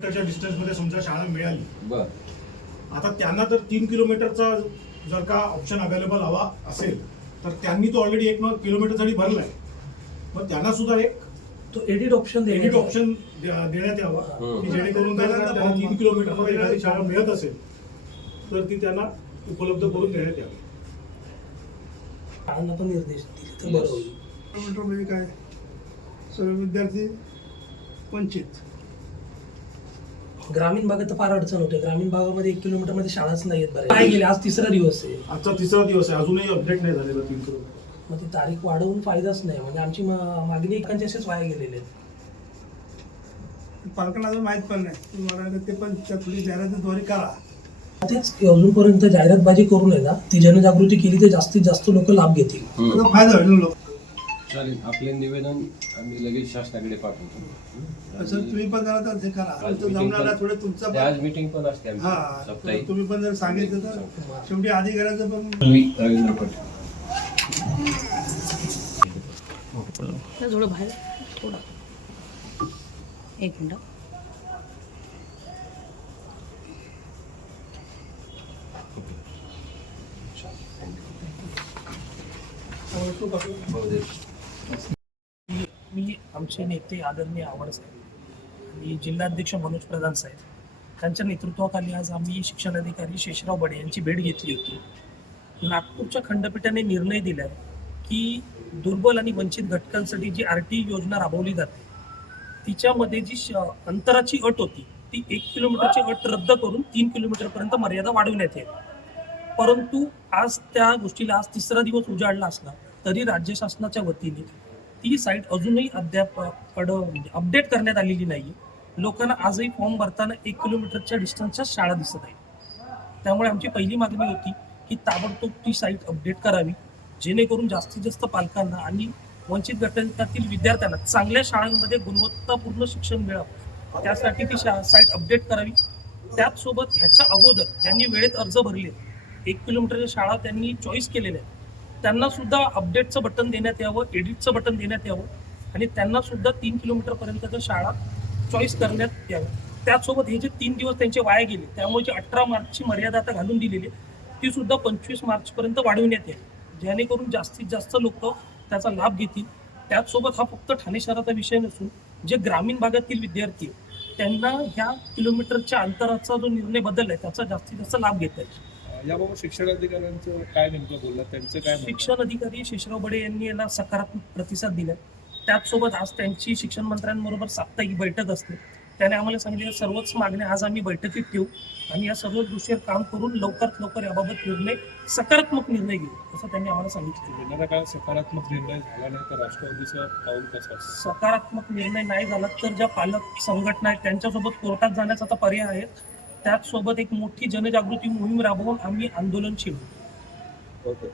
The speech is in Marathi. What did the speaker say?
किलोमीटरच्या डिस्टन्समध्ये समजा शाळा मिळाली, बर, आता त्यांना जर 3 किलोमीटरचा जर का ऑप्शन अवेलेबल हवा असेल तर त्यांनी तो ऑलरेडी 1 किलोमीटरसाठी भरलाय, मग त्यांना सुद्धा एक तो एडिट ऑप्शन देण्यात यावा की जेणेकरून त्यांना 3 किलोमीटर एखादी शाळा मिळत असेल तर ती त्यांना उपलब्ध करून देण्यात यावी. शाळांना पण निर्देश दिले तर बरं होईल. किलोमीटर म्हणजे काय, सर्व विद्यार्थी वंचित. ग्रामीण भागात तर फार अडचण होते. ग्रामीण भागामध्ये 1 किलोमीटर मध्ये शाळाच नाही आहेत. बरं काय गेले, आज तिसरा दिवस आहे. आजचा तिसरा दिवस आहे, अजूनही अपडेट नाही झालेला 3 किलोमीटर. मग ती तारीख वाढवून फायदाच नाही. म्हणजे आमची मागणी एकांची असेच वाया गेलेले आहेत. पालकांना अजून माहीत पण नाही, तुम्हाला ते पण थोडी जाहिरातीद्वारे करा. तेच अजूनपर्यंत जाहिरातबाजी करून आहे ना, ती जनजागृती केली तर जास्तीत जास्त लोक लाभ घेतील. त्याचा फायदा होईल लोक. चालेल. आपले निवेदन आम्ही लगेच शासनाकडे पाठवतो. असं तुम्ही पण जरा तर हे करा. जमणारा थोडं तुमचं आज मीटिंग पण असते आमची हा, साप्ताहिक. तुम्ही पण जर सांगितलं तर शेवटी अधिकाऱ्याचं पण रवींद्र पटेल. थोडं बाहेर थोडं 1 मिनिट. मी आमचे नेते आदरणीय आवड साहेब आणि जिल्हाध्यक्ष मनोज प्रधान साहेब त्यांच्या नेतृत्वाखाली आज आम्ही शिक्षण अधिकारी शेषराव बडे यांची भेट घेतली होती. नागपूरच्या खंडपीठाने निर्णय दिला की दुर्बल आणि वंचित घटकांसाठी जी RT योजना राबवली जाते तिच्यामध्ये जी अंतराची अट होती ती 1 किलोमीटरची अट रद्द करून 3 किलोमीटरपर्यंत मर्यादा वाढवण्यात येईल. परंतु आज त्या गोष्टीला आज तिसरा दिवस उजाडला असला तरी राज्य शासनाच्या वतीने ती साईट अजूनही अद्याप अपडेट करण्यात आलेली नाही. लोकांना आजही फॉर्म भरताना 1 किलोमीटरच्या डिस्टन्सच्या शाळा दिसत आहेत. त्यामुळे आमची पहिली मागणी होती की ताबडतोब ती साईट अपडेट करावी जेणेकरून जास्तीत जास्त पालकांना आणि वंचित घटकातील विद्यार्थ्यांना चांगल्या शाळांमध्ये गुणवत्तापूर्ण शिक्षण मिळावं त्यासाठी ती साईट अपडेट करावी. त्याचसोबत ह्याच्या अगोदर ज्यांनी वेळेत अर्ज भरले 1 किलोमीटरच्या शाळा त्यांनी चॉईस केलेल्या आहेत त्यांना सुद्धा अपडेटचं बटन देण्यात यावं, एडिटचं बटन देण्यात यावं आणि त्यांना सुद्धा 3 किलोमीटरपर्यंतच्या शाळा चॉईस करण्यात यावं. त्याचसोबत हे जे 3 दिवस त्यांचे वाया गेले त्यामुळे जी 18 मार्चची मर्यादा आता घालून दिलेली ती सुद्धा 25 मार्चपर्यंत वाढवण्यात येईल जेणेकरून जास्तीत जास्त लोक त्याचा लाभ घेतील. त्याचसोबत हा फक्त ठाणे शहराचा विषय नसून जे ग्रामीण भागातील विद्यार्थी त्यांना ह्या किलोमीटरच्या अंतराचा जो निर्णय बदलला आहे त्याचा जास्तीत जास्त लाभ घेता येईल. याबाबत शिक्षण अधिकाऱ्यांचं काय नेमकं बोललं, त्यांचं काय? शिक्षण अधिकारी शेषराव बडे यांनी याला सकारात्मक प्रतिसाद दिला. त्याचसोबत आज त्यांची शिक्षण मंत्र्यांबरोबर साप्ताहिक बैठक असते. त्याने आम्हाला सांगितले सर्वच मागण्या आज आम्ही बैठकीत ठेवू आणि या सर्व गोष्टीवर काम करून लवकरात लवकर याबाबत सकारात्मक निर्णय घेऊ असं त्यांनी आम्हाला सांगितलं. येणारा काळ सकारात्मक निर्णय झाला नाही तर राष्ट्रवादीचं पाऊल कसं असेल? सकारात्मक निर्णय नाही झाला तर ज्या पालक संघटना आहेत त्यांच्यासोबत कोर्टात जाण्याचा आता पर्याय आहे. त्याचसोबत एक मोठी जनजागृती मोहीम राबवून आम्ही आंदोलन छेडू. ओके.